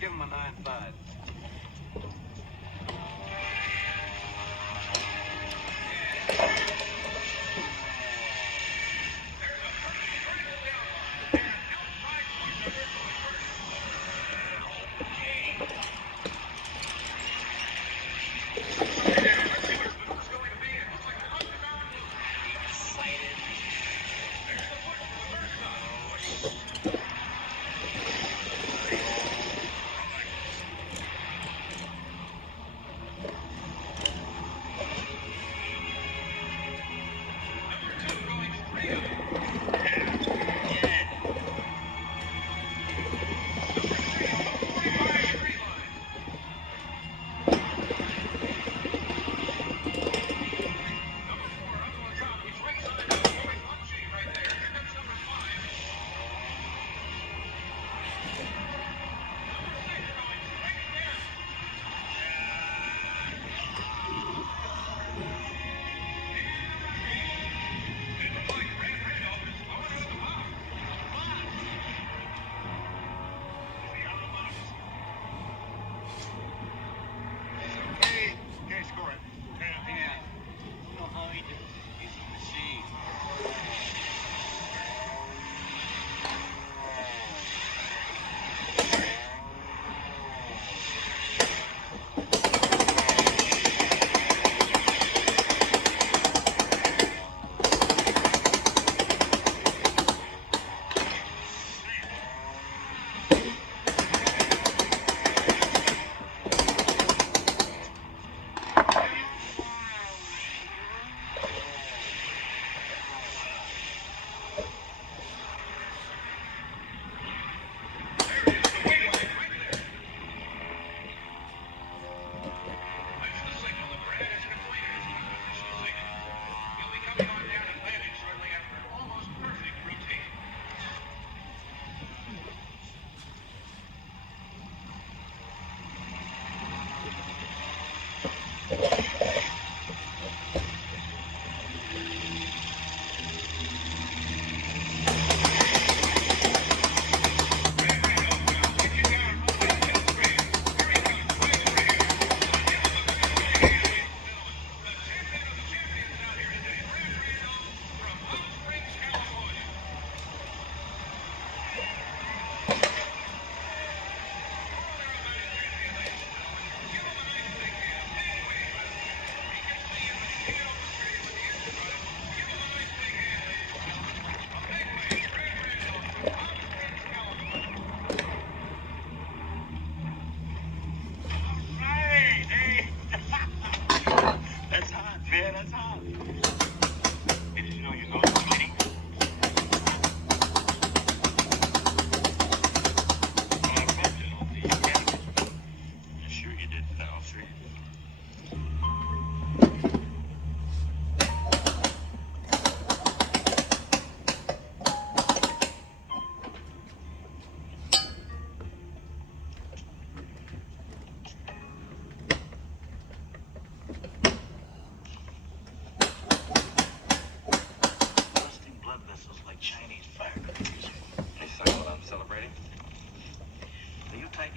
Give him a 9.5.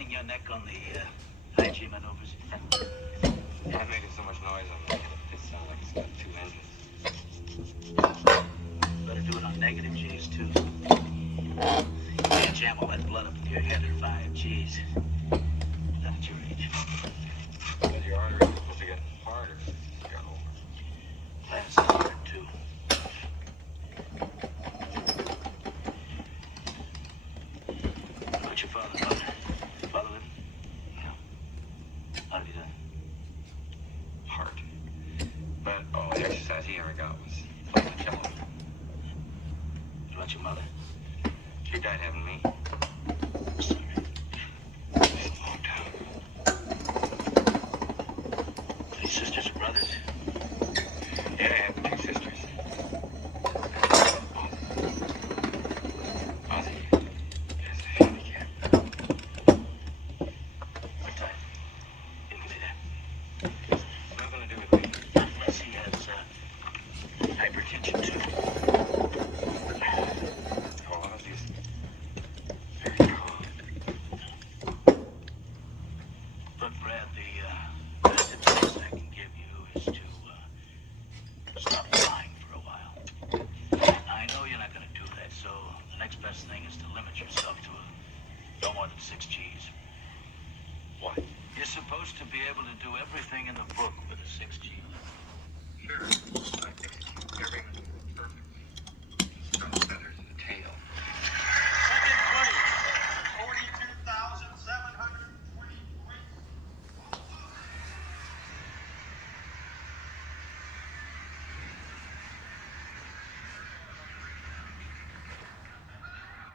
Your neck on the hygiene maneuvers. Yeah, I'm making so much noise on negative. It sounds like it's got 2 engines. Better do it on negative G's too. You can't jam all that blood up in your head at 5 G's. Not at your age. But your arteries are supposed to get harder as you get older. That's hard too. What's your father, mother? Father living? Yeah. How did he die? Heart. But all the exercise he ever got was playing the cello. What about your mother? She died having me. Sorry. It's a long time. Any sisters or brothers? Yeah, I have 2 sisters. Ozzy has a handicap. than 6 Gs. What? You're supposed to be able to do everything in the book with a 6 G. Sure. I execute every